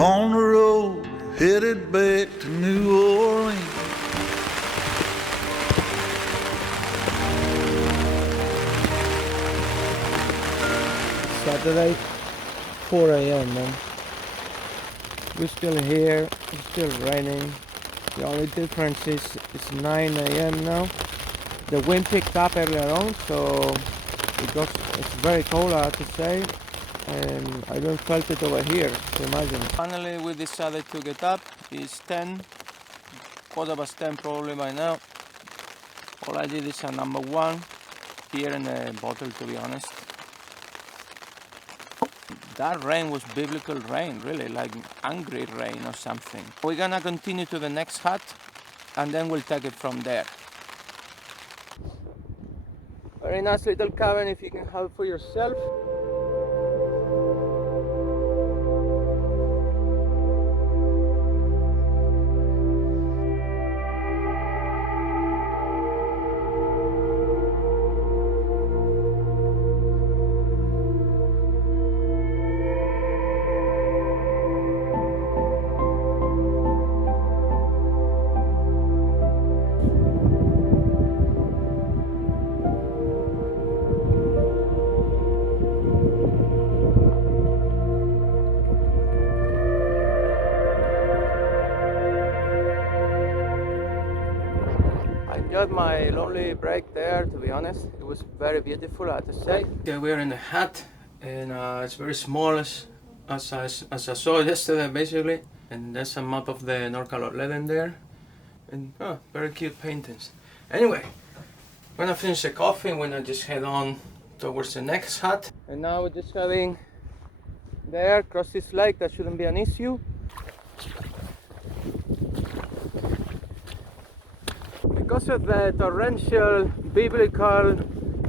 on the road, headed back to New Orleans. Saturday, 4 a.m. man. We're still here, it's still raining. The only difference is it's 9 a.m. now. The wind picked up earlier on, so it's very cold, I have to say. And I don't felt it over here, so imagine. Finally we decided to get up. It's 10, quarter past 10 probably by now. All I did is a number 1 here in a bottle, to be honest. That rain was biblical rain, really, like angry rain or something. We're gonna continue to the next hut and then we'll take it from there. Very nice little cabin if you can have it for yourself. Enjoyed my lonely break there, to be honest. It was very beautiful, I have to say. Okay, we're in the hut and it's very small as I saw yesterday basically. And there's a map of the North Carolina in there. And very cute paintings. Anyway, when I finish the coffee, we're gonna just head on towards the next hut. And now we're just heading there, across this lake. That shouldn't be an issue. Because of the torrential, biblical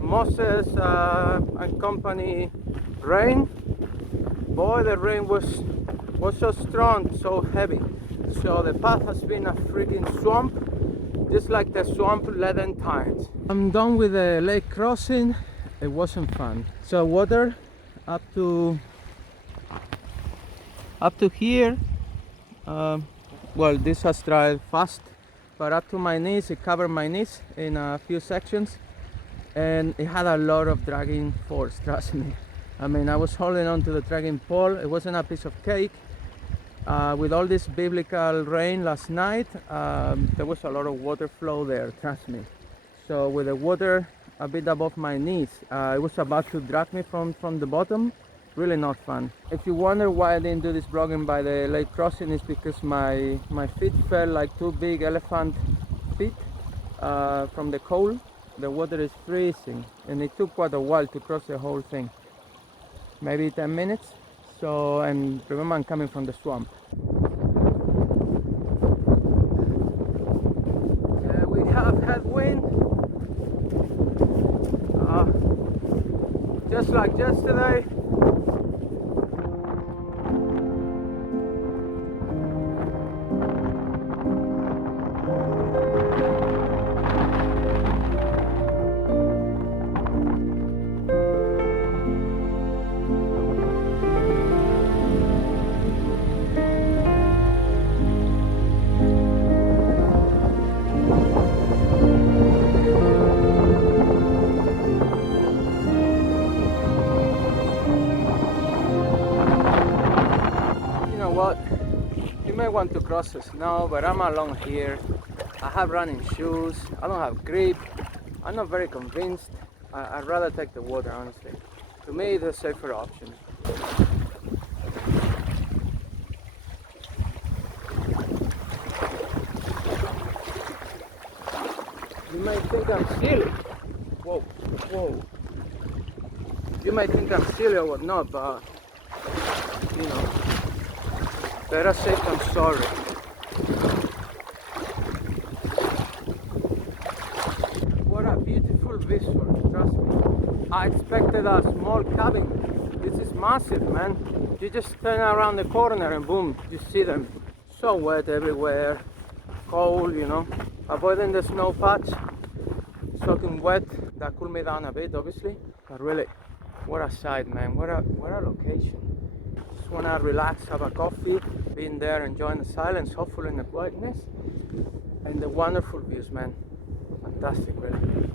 Moses and company rain, boy, the rain was so strong, so heavy. So the path has been a freaking swamp, just like the swamp Lentil times. I'm done with the lake crossing. It wasn't fun. So water up to here. Well, this has dried fast. But up to my knees, it covered my knees in a few sections, and it had a lot of dragging force, trust me. I mean, I was holding on to the dragging pole. It wasn't a piece of cake. With all this biblical rain last night, there was a lot of water flow there, trust me. So with the water a bit above my knees, it was about to drag me from the bottom. Really not fun. If you wonder why I didn't do this vlogging by the lake crossing, is because my feet felt like 2 big elephant feet from the cold. The water is freezing and it took quite a while to cross the whole thing, maybe 10 minutes. So, and remember, I'm coming from the swamp. We have headwind, just like yesterday. You may want to cross the snow, but I'm alone here. I have running shoes, I don't have grip. I'm not very convinced. I'd rather take the water, honestly. To me, it's a safer option. You may think I'm silly. Whoa, whoa. You may think I'm silly or whatnot, but you know, better safe than sorry. What a beautiful visual, trust me. I expected a small cabin. This is massive, man. You just turn around the corner and boom, you see them. So wet everywhere, cold, you know. Avoiding the snow patch, soaking wet. That cooled me down a bit, obviously. But really, what a sight, man. What a location. just want to relax, have a coffee, be in there, enjoying the silence, hopefully in the quietness, and the wonderful views, man. Fantastic, really.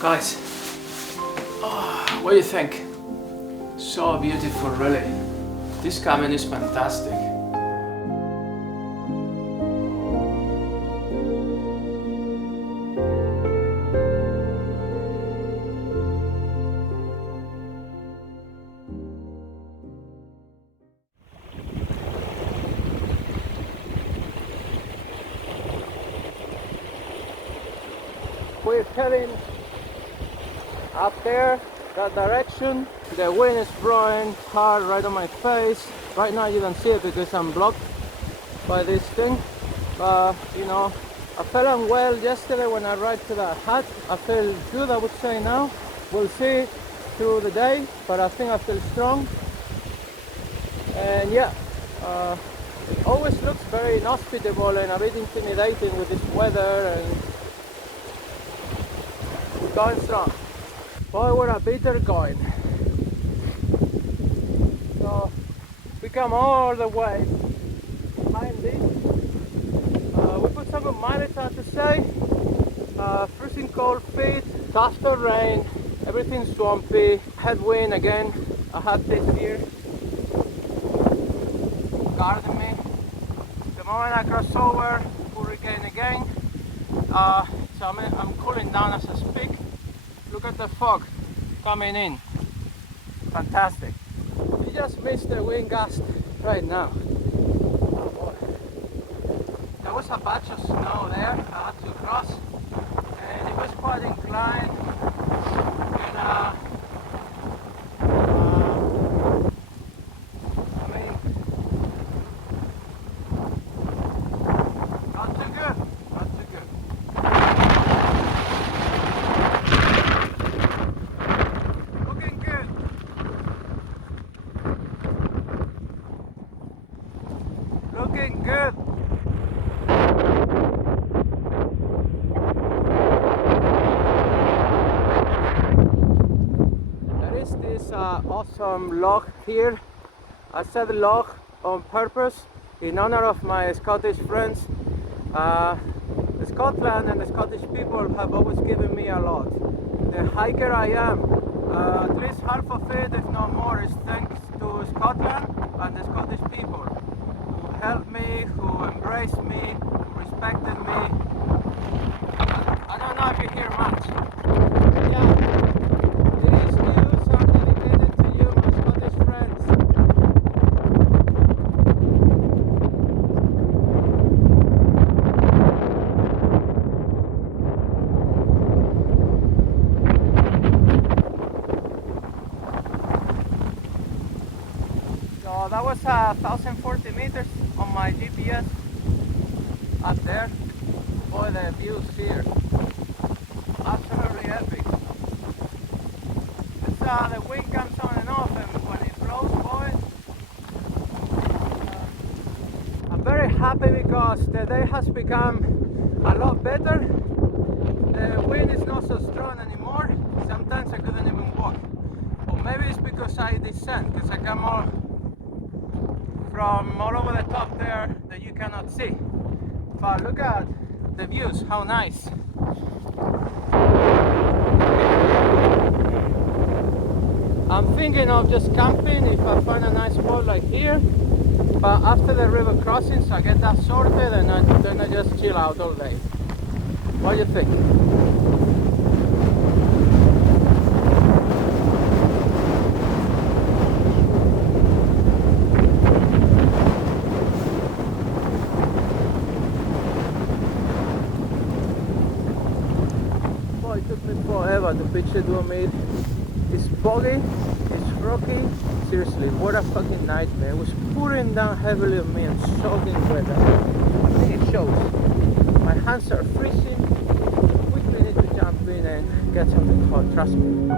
Guys, what do you think? So beautiful, really. This cabin is fantastic. We're heading up there, that direction. The wind is blowing hard right on my face. Right now you don't see it because I'm blocked by this thing. But you know, I felt unwell yesterday when I arrived to the hut. I feel good, I would say now. We'll see through the day, but I think I feel strong. And yeah, it always looks very inhospitable and a bit intimidating with this weather, and we're going strong. Boy, we're a bitter going. So we come all the way behind this. We put some good mileage, I have to say. Freezing cold feet, after rain, everything's swampy, headwind again. I have this here guarding me. The moment I cross over, hurricane again. So I'm cooling down as I speak. Look at the fog coming in. Fantastic. You just missed the wind gust right now. Oh boy. There was a patch of snow there I had to cross, and it was quite inclined. And I mean, not too good. Not too good. Looking good. Looking good. There is this awesome log here. I said log on purpose in honor of my Scottish friends. Scotland and the Scottish people have always given me a lot. The hiker I am, at least half of it, if not more, is thanks to Scotland and the Scottish people who helped me, who embraced me, who respected me. I don't know if you hear much. Yeah, these views are dedicated to you, my Scottish friends. So that was 1,040 meters on my GPS up there. Boy, the views here, absolutely epic. It's, the wind comes on and off, and when it blows, boy, I'm very happy because the day has become a lot better. The wind is not so strong anymore. Sometimes I couldn't even walk. Or maybe it's because I descend, because I come all from all over the top there that you cannot see. But look at the views, how nice. I'm thinking of just camping if I find a nice spot like here. But after the river crossings, I get that sorted and then I just chill out all day. What do you think? It took me forever to pitch the Duomid. It's foggy, it's rocky. Seriously, what a fucking nightmare. It was pouring down heavily on me and soaking wet. I think it shows. My hands are freezing. Quickly need to jump in and get something hot, trust me.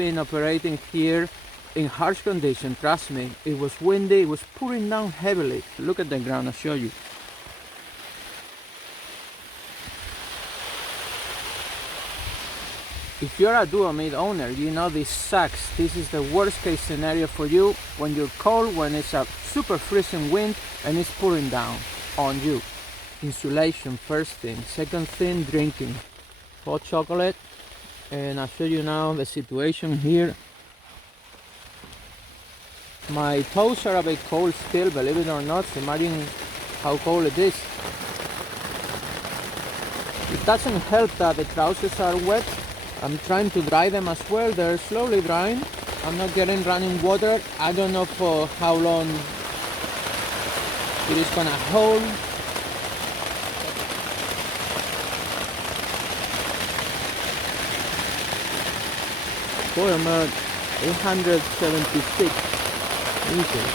been operating here in harsh conditions, trust me. It was windy, it was pouring down heavily. Look at the ground, I'll show you. If you're a Duomid owner, you know this sucks. This is the worst case scenario for you when you're cold, when it's a super freezing wind and it's pouring down on you. Insulation, first thing. Second thing, drinking. Hot chocolate. And I'll show you now the situation here. My toes are a bit cold still, believe it or not. So imagine how cold it is. It doesn't help that the trousers are wet. I'm trying to dry them as well. They're slowly drying. I'm not getting running water. I don't know for how long it is gonna hold. Boy, I'm at 876 meters.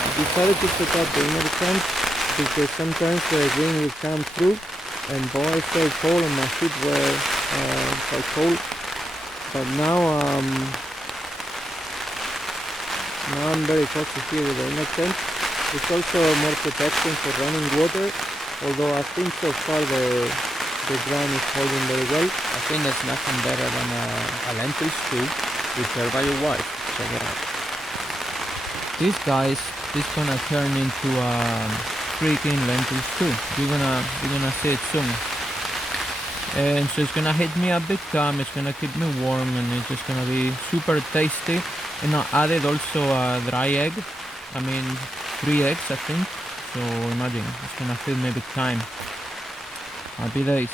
I decided to set up the inner tent because sometimes the wind will come through, and boy, it's so cold and my feet were quite cold. But now I'm very cautious here with the inner tent. It's also more protection for running water, although I think so far the ground is holding very well. I think there's nothing better than a lentil stew prepared by your wife. Check it out. This guys is gonna turn into a freaking lentil stew. You're gonna see it soon. And so it's gonna hit me a big time. It's gonna keep me warm, and it's just gonna be super tasty. And I added also a dry egg. I mean 3 eggs, I think. So imagine it's gonna fill me big time. Happy days.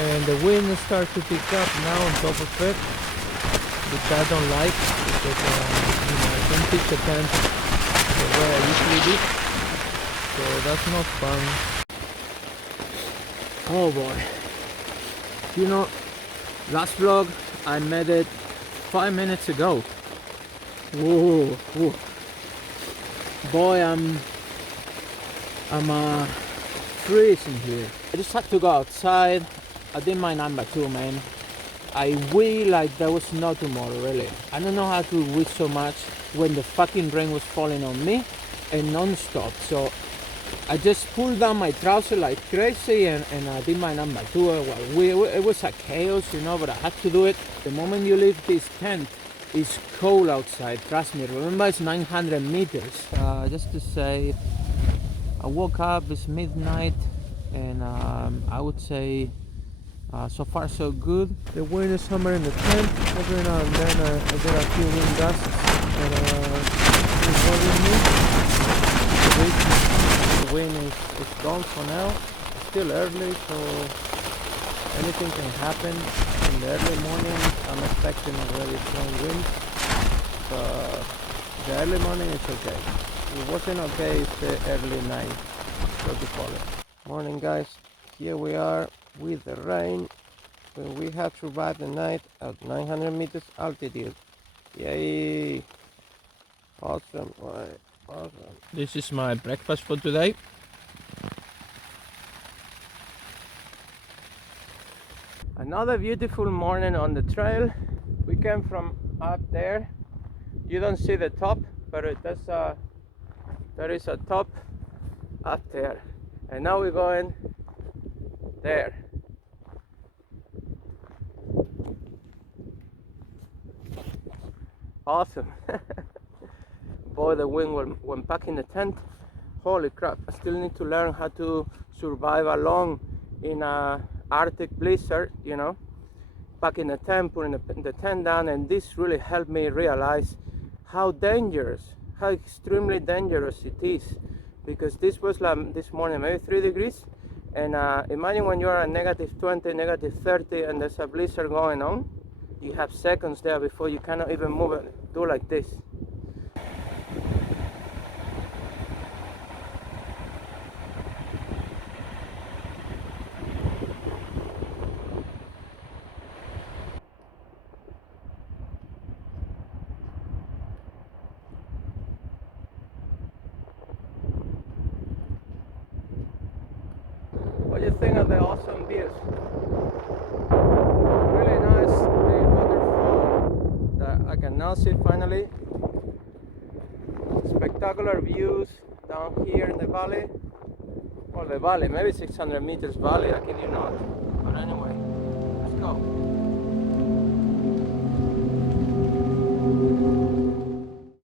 And the wind starts to pick up now on top of it, which I don't like because I don't pitch the tent the way I usually do. So that's not fun. Oh boy. You know, last vlog I made it 5 minutes ago. Whoa, whoa. Boy, I'm freezing here. I just had to go outside. I did my number 2, man. I wish like there was no tomorrow, really. I don't know how to wish so much when the fucking rain was falling on me and non-stop. So I just pulled down my trousers like crazy and I did my number 2. Well, it was a chaos, you know, but I had to do it. The moment you leave this tent, it's cold outside, trust me. Remember, it's 900 meters. Just to say, I woke up, it's midnight, and I would say so far so good. The wind is somewhere in the tent. Every now and then I get a few wind gusts that is bothering me. The wind is gone for now. It's still early, so anything can happen. In the early morning I'm expecting a very strong wind, but the early morning is okay. It wasn't okay, it's the early night, so to call it. Morning guys, here we are with the rain, when we have survived the night at 900 meters altitude. Yay! Awesome, right? Awesome. This is my breakfast for today. Another beautiful morning on the trail. We came from up there. You don't see the top, but there is a top up there. And now we're going there. Awesome. Boy, the wind when packing the tent. Holy crap, I still need to learn how to survive alone in a Arctic blizzard, you know. Packing the tent, putting the tent down, and this really helped me realize how dangerous, how extremely dangerous it is. Because this was like this morning, maybe 3 degrees. And imagine when you're at -20, -30, and there's a blizzard going on. You have seconds there before you cannot even move it, do like this. What do you think of the awesome views? Really nice big waterfall. Nelsie finally. Spectacular views down here in the valley. Well, the valley, maybe 600 meters valley, I kid you not. But anyway, let's go.